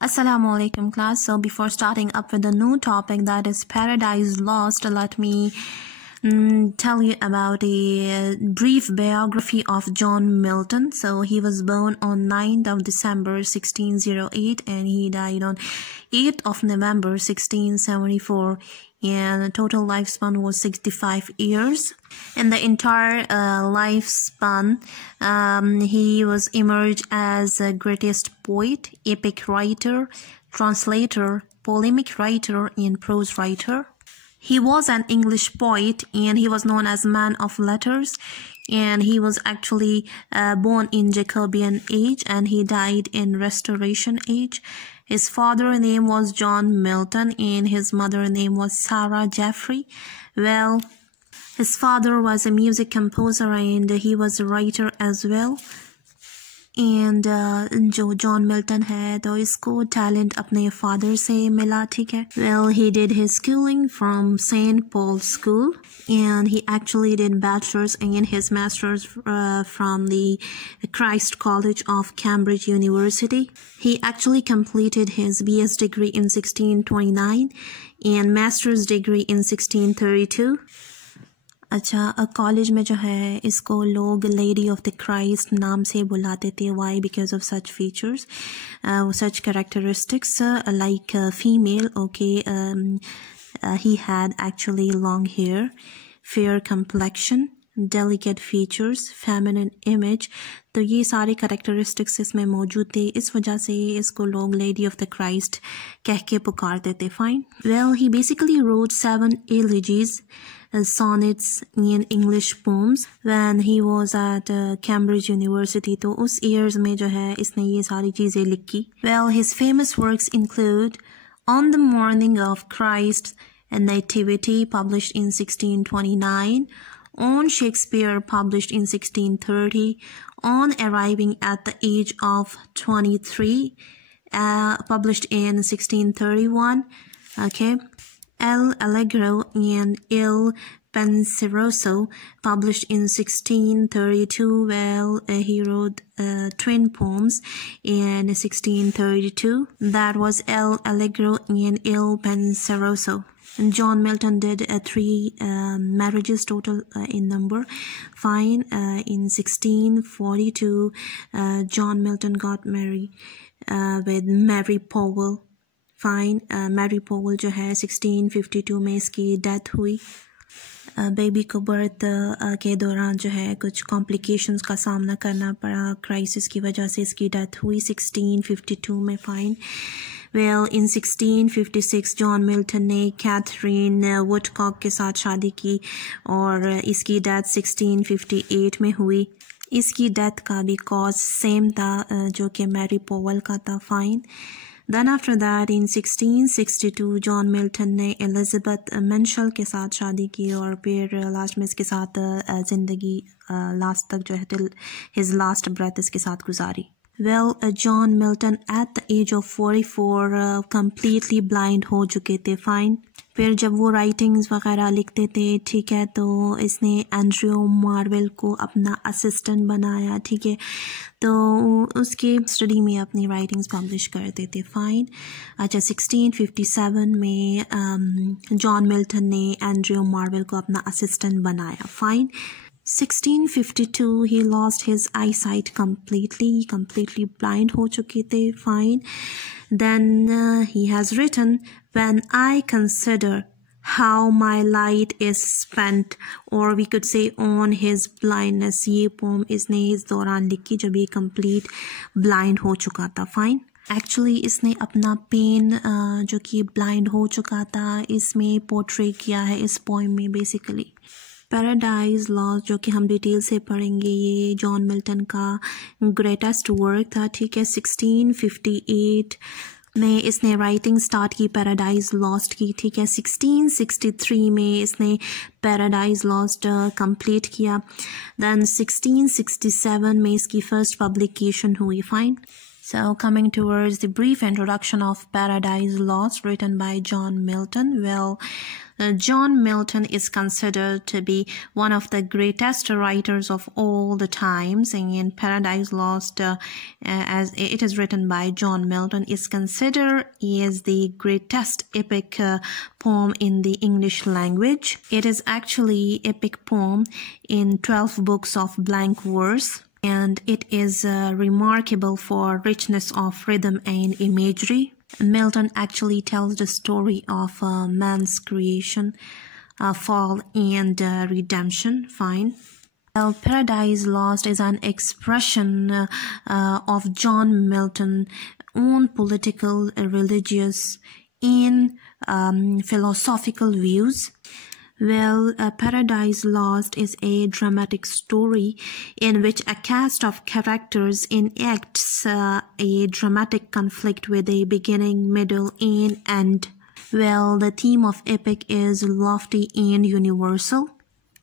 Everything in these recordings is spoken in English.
Assalamu alaikum class. So before starting up with a new topic, that is Paradise Lost, let me tell you about a brief biography of John Milton. So he was born on 9th of December 1608 and he died on 8th of November 1674, and the total lifespan was 65 years. In the entire lifespan, he was emerged as a greatest poet, epic writer, translator, polemic writer, and prose writer. He was an English poet and he was known as man of letters, and he was actually born in Jacobean age and he died in Restoration age. His father's name was John Milton and his mother's name was Sarah Jeffrey. Well, his father was a music composer and he was a writer as well. And जो John Milton है तो इसको talent अपने father से मिला, ठीक है. Well, he did his schooling from St. Paul's School and he actually did bachelor's and his master's from the Christ College of Cambridge University. He actually completed his BS degree in 1629 and master's degree in 1632. अच्छा, college में जो है इसको लोग lady of the Christ नाम से बुलाते थे. Why? Because of such features, such characteristics like female. Okay, he had actually long hair, fair complexion, delicate features, feminine image. तो ये सारे कैरेक्टरिस्टिक्स इसमें मौजूद थे, इस वजह से इसको लोग लेडी ऑफ द क्राइस्ट कह के पुकारते थे. Fine. Well, he basically wrote 7 elegies, sonnets and English poems when he was at Cambridge University. तो उस years में जो है इसने ये सारी चीज़ें लिखी. Well, his famous works include On the Morning of Christ's Nativity, published in 1629, On Shakespeare, published in 1630, On Arriving at the Age of 23, published in 1631, okay. El Allegro and Il Penseroso, published in 1632. Well, he wrote twin poems in 1632. That was El Allegro and Il Penseroso. And John Milton did 3 marriages total in number. Fine. In 1642, John Milton got married with Mary Powell. Fine. Mary Powell जो है 1652 में इसकी death हुई. Baby को birth के दौरान जो है कुछ कॉम्प्लिकेशंस का सामना करना पड़ा, क्राइसिस की वजह से इसकी डेथ हुई 1652 में. फाइन. वेल, इन 1656 जॉन मिल्टन ने कैथरीन वुडकॉक के साथ शादी की और इसकी डेथ 1658 में हुई. इसकी डेथ का भी कॉज सेम था जो कि मैरी पोवल का था. Fine. Then after that, in 1662, John Milton ने एलिजाबेथ मेंशल के साथ शादी की और फिर लास्ट में इसके साथ ज़िंदगी लास्ट तक जो है टिल हिज लास्ट ब्रेथ इसके साथ गुजारी. Well, John Milton at the age of 44 completely blind हो चुके थे. फाइन. फिर जब वो राइटिंग्स वगैरह लिखते थे, ठीक है, तो इसने एंड्रयू मार्वेल को अपना असिस्टेंट बनाया, ठीक है, तो उसके स्टडी में अपनी राइटिंग्स पब्लिश करते थे. फाइन. अच्छा, 1657 में जॉन मिल्टन ने एंड्रयू मार्वेल को अपना असिस्टेंट बनाया. Fine. 1652 he lost his eyesight completely blind हो चुके थे. Fine. Then he has written, When I consider how my light is spent, or we could say on his blindness. ये poem इसने इस दौरान लिखी जब ये complete blind हो चुका था. Fine. एक्चुअली इसने अपना पेन जो कि ब्लाइंड हो चुका था इसमें पोर्ट्रे किया है इस पोएम में. बेसिकली पैराडाइज लॉस्ट जो कि हम डिटेल से पढ़ेंगे, ये जॉन मिल्टन का ग्रेटेस्ट वर्क था, ठीक है. 1658 में इसने राइटिंग स्टार्ट की पैराडाइज लॉस्ट की, ठीक है. 1663 में इसने पैराडाइज लॉस्ट कंप्लीट किया. दैन 1667 में इसकी फर्स्ट पब्लिकेशन हुई. Fine. So coming towards the brief introduction of Paradise Lost, written by John Milton. Well, John Milton is considered to be one of the greatest writers of all the times, and Paradise Lost, as it is written by John Milton, is considered as the greatest epic poem in the English language. It is actually epic poem in 12 books of blank verse, and it is remarkable for richness of rhythm and imagery. Milton actually tells the story of man's creation, fall, and redemption. Fine. Well, Paradise Lost is an expression of John Milton's own political, religious, and philosophical views. Well, Paradise Lost is a dramatic story in which a cast of characters enacts a dramatic conflict with a beginning, middle, and end. Well, the theme of epic is lofty and universal.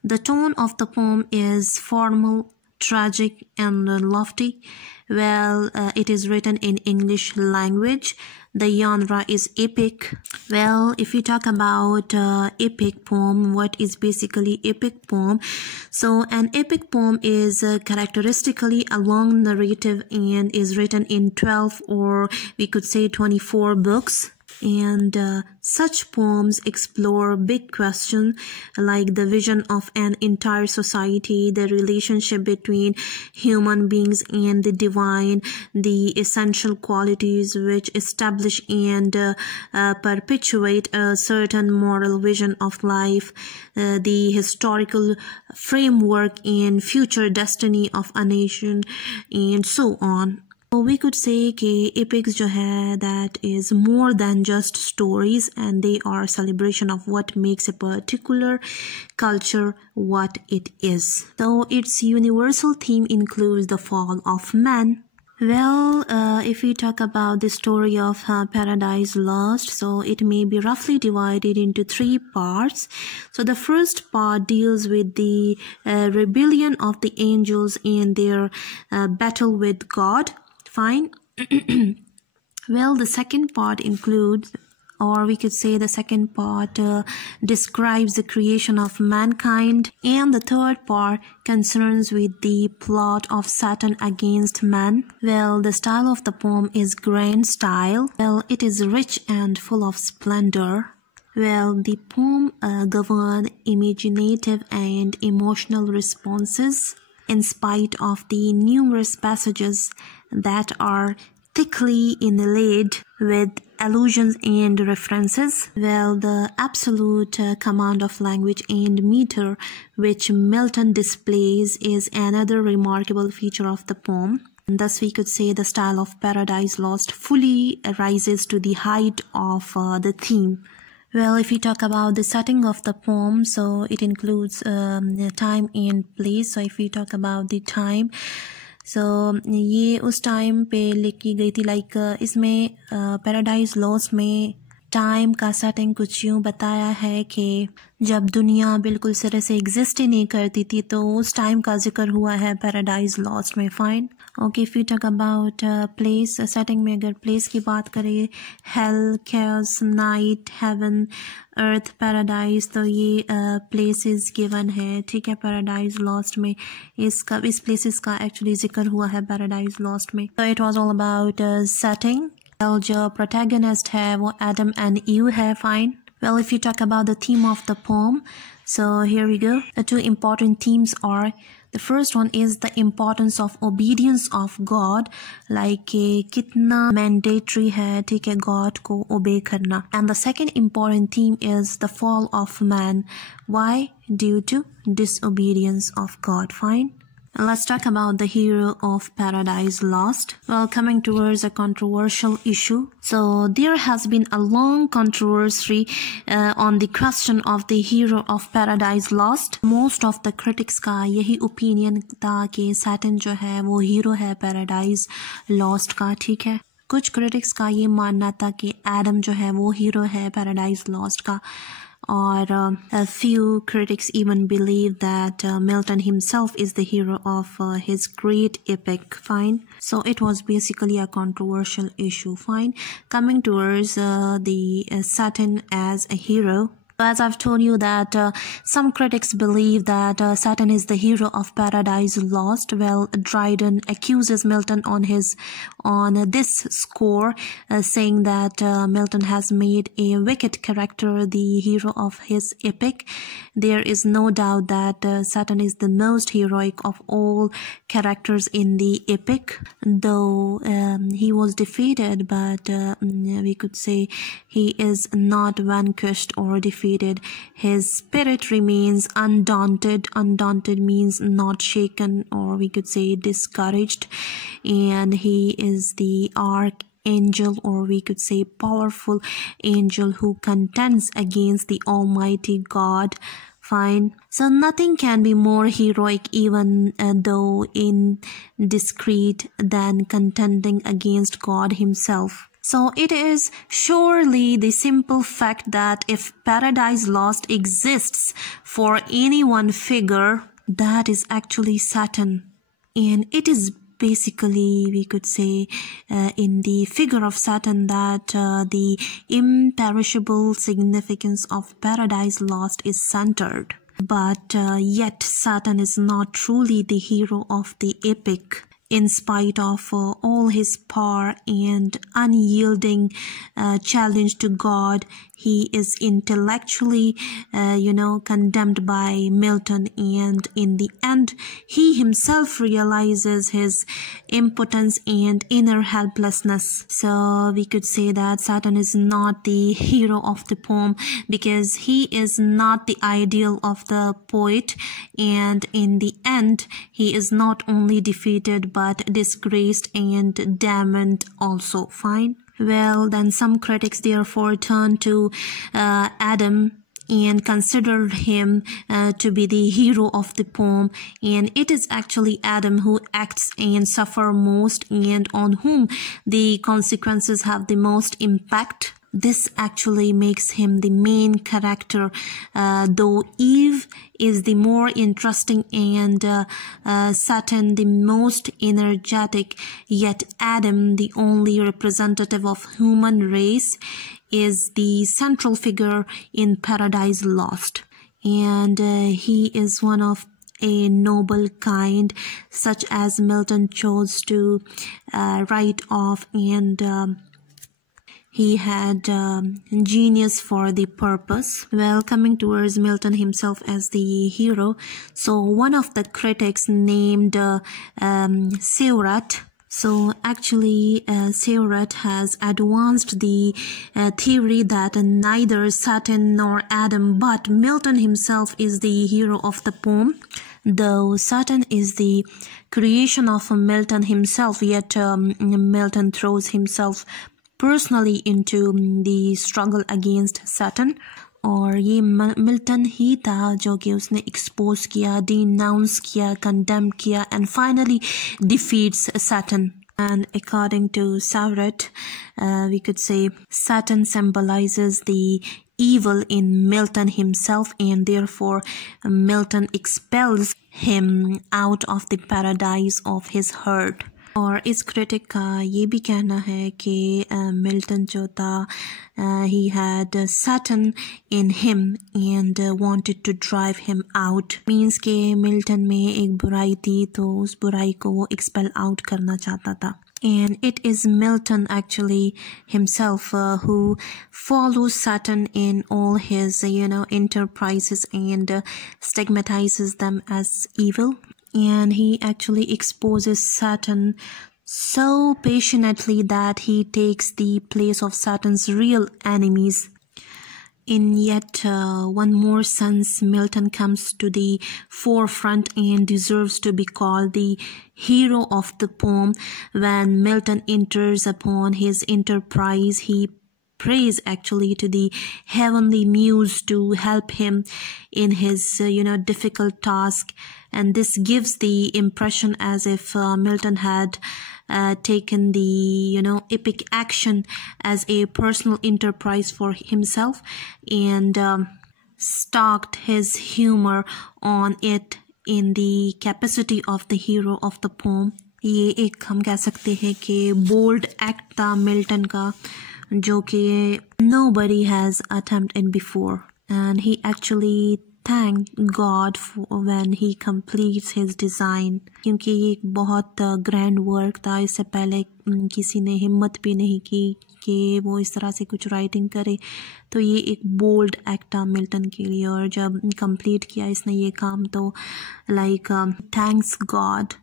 The tone of the poem is formal, tragic, and lofty. Well, it is written in English language. The genre is epic. Well, if you talk about epic poem, what is basically epic poem? So an epic poem is characteristically a long narrative and is written in 12 or we could say 24 books. And such poems explore big questions like the vision of an entire society, the relationship between human beings and the divine, the essential qualities which establish and perpetuate a certain moral vision of life, the historical framework and future destiny of a nation, and so on. We could say कि epics जो है that is more than just stories, and they are a celebration of what makes a particular culture what it is. So its universal theme includes the fall of man. Well, if we talk about the story of Paradise Lost, so it may be roughly divided into 3 parts. So the first part deals with the rebellion of the angels and their battle with God. Fine. Well, the second part includes, or we could say the second part describes the creation of mankind, and the third part concerns with the plot of Satan against man. Well, the style of the poem is grand style. Well, it is rich and full of splendor. Well, the poem governs imaginative and emotional responses in spite of the numerous passages that are thickly inlaid with allusions and references. Well, the absolute command of language and meter which Milton displays is another remarkable feature of the poem. And thus we could say the style of Paradise Lost fully rises to the height of the theme. Well, if we talk about the setting of the poem, so it includes time and place. So if we talk about the time, so ये उस time पे लिखी गई थी, like इसमें paradise lost में time का setting कुछ यूँ बताया है कि जब दुनिया बिल्कुल सिरे से एग्जिस्ट ही नहीं करती थी, तो उस टाइम का जिक्र हुआ है पैराडाइज लॉस्ट में. Fine. Okay, if you talk about place setting में अगर प्लेस की बात करें, हेल, कैओस, नाइट, हेवन, अर्थ, पैराडाइज, तो ये प्लेसेस गिवन है. ठीक है, पैराडाइज लॉस्ट में इस प्लेसेस का एक्चुअली जिक्र हुआ है पैराडाइज लॉस्ट में. तो it was all about setting. जो प्रोटैगनिस्ट है वो एडम एंड ईव है. Fine. Well, if you talk about the theme of the poem, so here we go. The 2 important themes are, the first one is the importance of obedience of God, like कितना mandatory है, ठीक है, God को obey करना. And the second important theme is the fall of man. Why? Due to disobedience of God. Fine. And let's talk about the hero of Paradise Lost. Well, coming towards a controversial issue. So there has been a long controversy on the question of the hero of Paradise Lost. Most of the critics का यही opinion था कि Satan जो है वो hero है Paradise Lost का. ठीक है, कुछ critics का ये मानना था कि Adam जो है वो hero है Paradise Lost का. Or a few critics even believe that Milton himself is the hero of his great epic. Fine. So it was basically a controversial issue. Fine. Coming towards the Satan as a hero. As I've told you that some critics believe that Saturn is the hero of Paradise Lost. Well, Dryden accuses Milton on this score, saying that Milton has made a wicked character the hero of his epic. There is no doubt that Saturn is the most heroic of all characters in the epic, though he was defeated, but we could say he is not vanquished or defeated. His spirit remains undaunted. Undaunted means not shaken, or we could say discouraged, and he is the archangel, or we could say powerful angel, who contends against the Almighty God. Fine. So nothing can be more heroic, even though indiscreet, than contending against God himself. So it is surely the simple fact that if Paradise Lost exists for any one figure, that is actually Saturn. And it is basically, we could say, in the figure of Saturn that the imperishable significance of Paradise Lost is centered. But yet Saturn is not truly the hero of the epic. In spite of all his power and unyielding challenge to God, he is intellectually, condemned by Milton, and in the end, he himself realizes his impotence and inner helplessness. So we could say that Saturn is not the hero of the poem, because he is not the ideal of the poet, and in the end, he is not only defeated but disgraced and damned also. Fine. Well, then some critics therefore turn to Adam and consider him to be the hero of the poem, and it is actually Adam who acts and suffer most, and on whom the consequences have the most impact. This actually makes him the main character, though Eve is the more interesting and Saturn the most energetic, yet Adam, the only representative of human race, is the central figure in Paradise Lost. And he is one of a noble kind, such as Milton chose to write of, and he had genius for the purpose. Well, coming towards Milton himself as the hero, so one of the critics named Seurat. So actually, Seurat has advanced the theory that neither Saturn nor Adam, but Milton himself is the hero of the poem. Though Saturn is the creation of Milton himself, yet Milton throws himself personally into the struggle against Saturn, और ये Milton ही था जो कि उसने expose किया, denounce किया, condemn किया, and finally defeats Saturn. And according to Seurat, we could say Saturn symbolizes the evil in Milton himself, and therefore Milton expels him out of the paradise of his herd. और इस critic का ये भी कहना है कि Milton जो था, he had Saturn in him and wanted to drive him out. Means कि मिल्टन में एक बुराई थी, तो उस बुराई को वो expel out करना चाहता था. And it is Milton actually himself who follows Saturn in all his, enterprises and stigmatizes them as evil. And he actually exposes Saturn so passionately that he takes the place of Saturn's real enemies. In yet one more sense, Milton comes to the forefront and deserves to be called the hero of the poem. When Milton enters upon his enterprise, he prays actually to the heavenly muse to help him in his difficult task, and this gives the impression as if Milton had taken the epic action as a personal enterprise for himself and stocked his humor on it in the capacity of the hero of the poem. ये एक हम कह सकते हैं कि bold act था Milton का, जो कि nobody has attempted before. and he actually thanked God when he completes his design, क्योंकि ये एक बहुत ग्रैंड वर्क था। इससे पहले किसी ने हिम्मत भी नहीं की कि वो इस तरह से कुछ राइटिंग करे, तो ये एक बोल्ड एक्ट था मिल्टन के लिए। और जब कंप्लीट किया इसने ये काम, तो लाइक थैंक्स गॉड